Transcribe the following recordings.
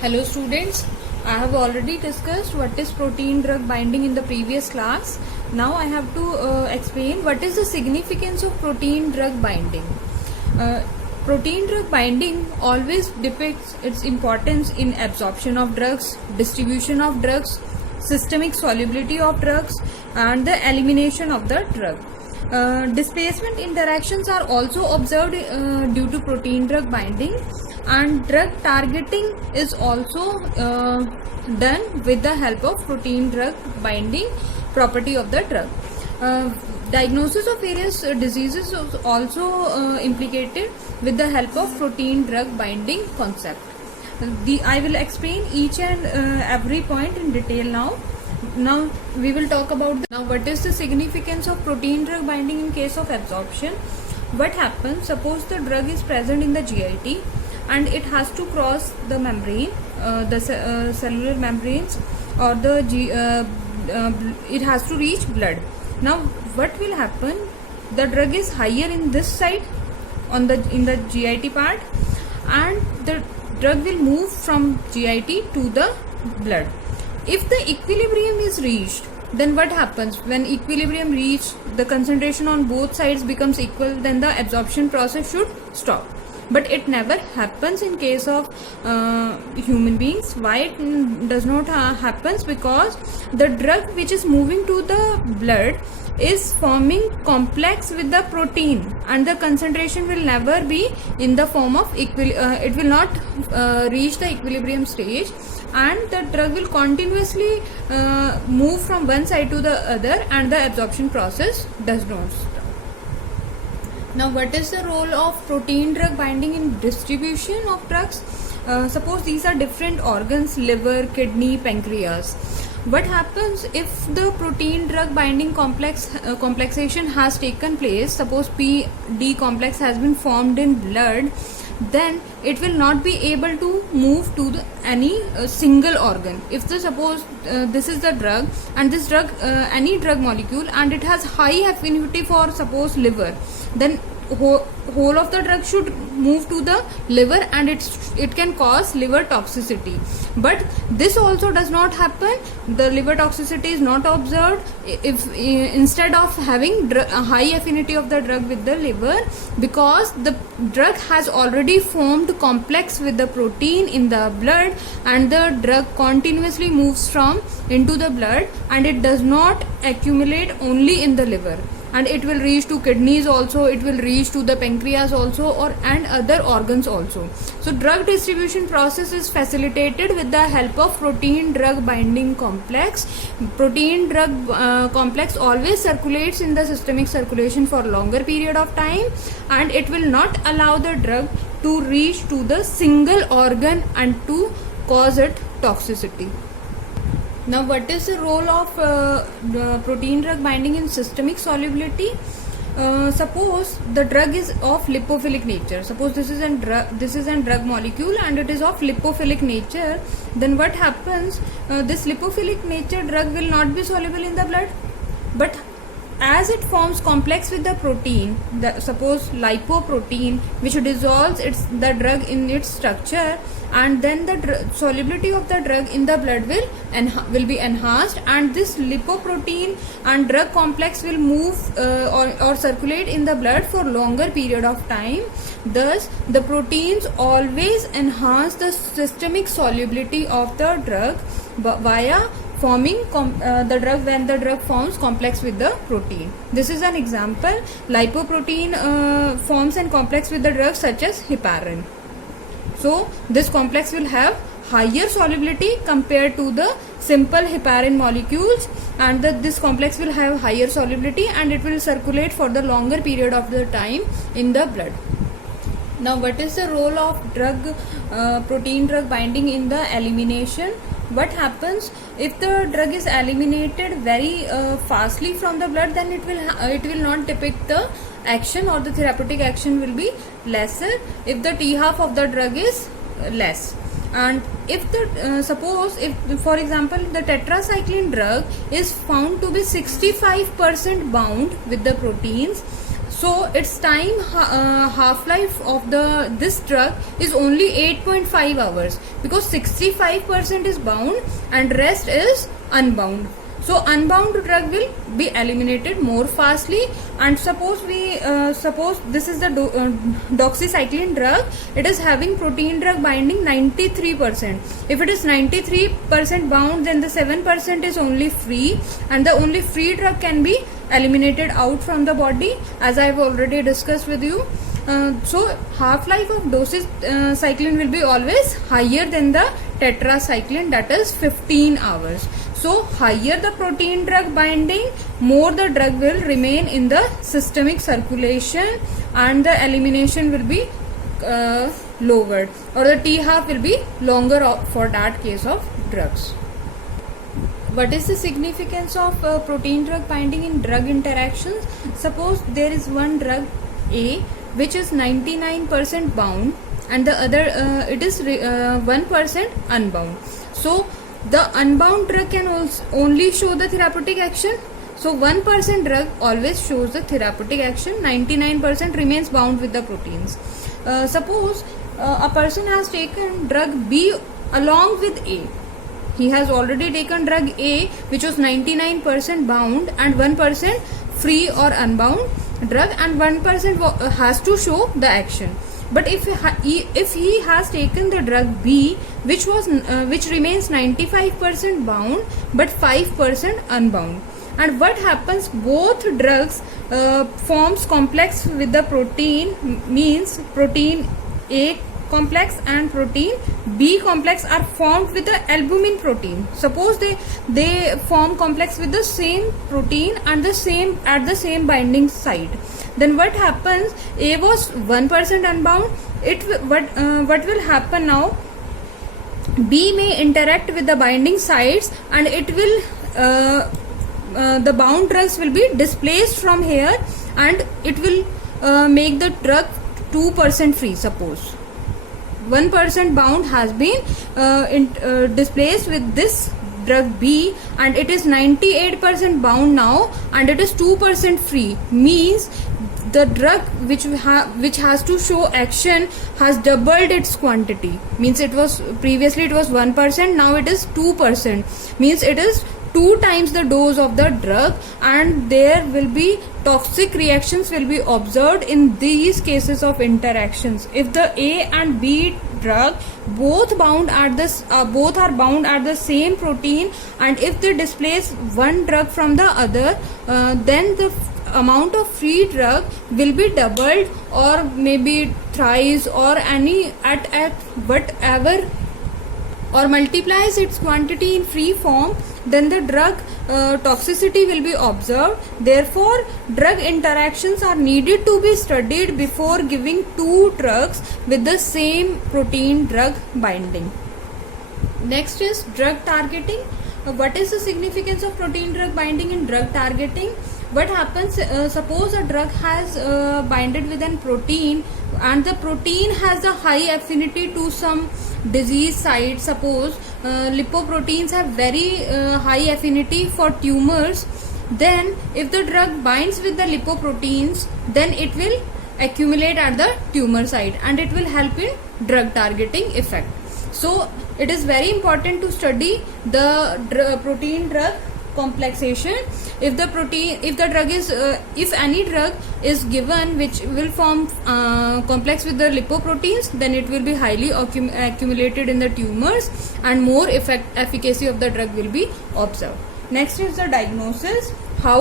Hello students, I have already discussed what is protein drug binding in the previous class. Now I have to explain what is the significance of protein drug binding. Protein drug binding always depicts its importance in absorption of drugs, distribution of drugs, systemic solubility of drugs, and the elimination of the drug. Displacement interactions are also observed due to protein drug binding, and drug targeting is also done with the help of protein drug binding property of the drug. Diagnosis of various diseases is also implicated with the help of protein drug binding concept. I will explain each and every point in detail now. Now we will talk about what is the significance of protein drug binding in case of absorption. What happens? Suppose the drug is present in the GIT and it has to cross the membrane, cellular membranes, or it has to reach blood. Now what will happen? The drug is higher in this side in the GIT part, and the drug will move from GIT to the blood. If the equilibrium is reached, then what happens? When equilibrium reached, the concentration on both sides becomes equal, then the absorption process should stop. But it never happens in case of human beings. Why it does not happens? Because the drug which is moving to the blood is forming complex with the protein, and the concentration will never be in the form of it will not reach the equilibrium stage, and the drug will continuously move from one side to the other, and the absorption process does not stop. Now what is the role of protein drug binding in distribution of drugs? Suppose these are different organs: liver, kidney, pancreas. What happens if the protein drug binding complexation has taken place? Suppose PD complex has been formed in blood, then it will not be able to move to any single organ. If suppose this is the drug, and this drug any drug molecule, and it has high affinity for suppose liver, then whole of the drug should move to the liver, and it can cause liver toxicity. But this also does not happen. The liver toxicity is not observed if instead of having a high affinity of the drug with the liver, because the drug has already formed complex with the protein in the blood, and the drug continuously moves into the blood, and it does not accumulate only in the liver, and it will reach to kidneys also, it will reach to the pancreas also, and other organs also. So drug distribution process is facilitated with the help of protein drug binding complex. Protein drug complex always circulates in the systemic circulation for longer period of time, and it will not allow the drug to reach to the single organ and to cause it toxicity. Now what is the role of protein drug binding in systemic solubility? Suppose the drug is of lipophilic nature. Suppose this is a drug molecule and it is of lipophilic nature. Then what happens? This lipophilic nature drug will not be soluble in the blood, but as it forms complex with the protein, suppose lipoprotein, which dissolves the drug in its structure, and then the solubility of the drug in the blood will be enhanced, and this lipoprotein and drug complex will move or circulate in the blood for longer period of time. Thus the proteins always enhance the systemic solubility of the drug via forming the drug when the drug forms complex with the protein. This is an example. Lipoprotein forms an complex with the drugs such as heparin. So this complex will have higher solubility compared to the simple heparin molecules, and this complex will have higher solubility, and it will circulate for the longer period of the time in the blood. Now what is the role of protein drug binding in the elimination? What happens if the drug is eliminated very fastly from the blood? Then it will not depict the action, or the therapeutic action will be lesser if the T half of the drug is less. And if suppose if for example the tetracycline drug is found to be 65% bound with the proteins, So its time half-life of this drug is only 8.5 hours, because 65% is bound and rest is unbound. So unbound drug will be eliminated more fastly. And suppose this is the doxycycline drug. It is having protein drug binding 93%. If it is 93% bound, then the 7% is only free, and the only free drug can be eliminated out from the body, as I have already discussed with you. So half-life of doxycycline will be always higher than the tetracycline, that is 15 hours. So higher the protein drug binding, more the drug will remain in the systemic circulation, and the elimination will be lowered, or the T-half will be longer for that case of drugs. What is the significance of protein drug binding in drug interactions? Suppose there is one drug A which is 99% bound, and the other it is 1% unbound. So the unbound drug can also only show the therapeutic action. So 1% drug always shows the therapeutic action, 99% remains bound with the proteins. Suppose a person has taken drug B along with A. He has already taken drug A, which was 99% bound and 1% free or unbound drug, and 1% has to show the action. But if he has taken the drug B, which remains 95% bound but 5% unbound, and what happens? Both drugs forms complex with the protein, means protein A complex and protein B complex are formed with the albumin protein. Suppose they form complex with the same protein and at the same binding site. Then what happens? A was 1% unbound. What will happen now? B may interact with the binding sites, and it will the bound drugs will be displaced from here, and it will make the drug 2% free. Suppose 1% bound has been displaced with this drug B, and it is 98% bound now, and it is 2% free. Means the drug which has to show action has doubled its quantity. Means previously it was 1%, now it is 2%. Means it is 2 times the dose of the drug, and there will be toxic reactions will be observed in these cases of interactions. If the A and B drug both are bound at the same protein, and if they displace one drug from the other, then the amount of free drug will be doubled, or maybe thrice, or at whatever, or multiplies its quantity in free form. Then the drug toxicity will be observed. Therefore, drug interactions are needed to be studied before giving 2 drugs with the same protein drug binding. Next is drug targeting. What is the significance of protein drug binding in drug targeting? What happens? Suppose a drug has binded with a protein, and the protein has a high affinity to some disease site. Suppose lipoproteins have very high affinity for tumors. Then if the drug binds with the lipoproteins, then it will accumulate at the tumor site, and it will help in drug targeting effect. So it is very important to study the protein drug complexation. If any drug is given which will form complex with the lipoproteins, then it will be highly accumulated in the tumors, and more efficacy of the drug will be observed. Next is the diagnosis. How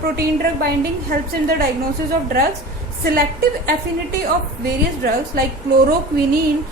protein drug binding helps in the diagnosis of drugs? Selective affinity of various drugs like chloroquine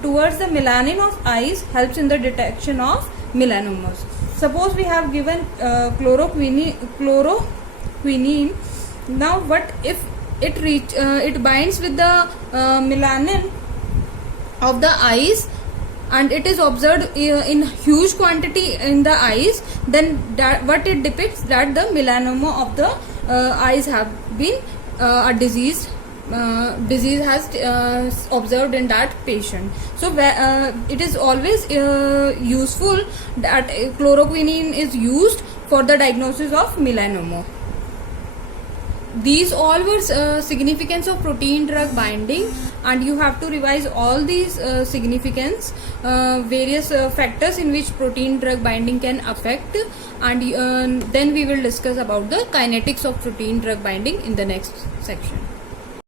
towards the melanin of eyes helps in the detection of melanomas. Suppose we have given chloroquine. Now what if it binds with the melanin of the eyes, and it is observed in huge quantity in the eyes? Then what it depicts, that the melanoma of the eyes have been a disease has observed in that patient. So it is always useful that chloroquine is used for the diagnosis of melanoma. these all were significance of protein drug binding, and you have to revise all these significance, various factors in which protein drug binding can affect, and then we will discuss about the kinetics of protein drug binding in the next section.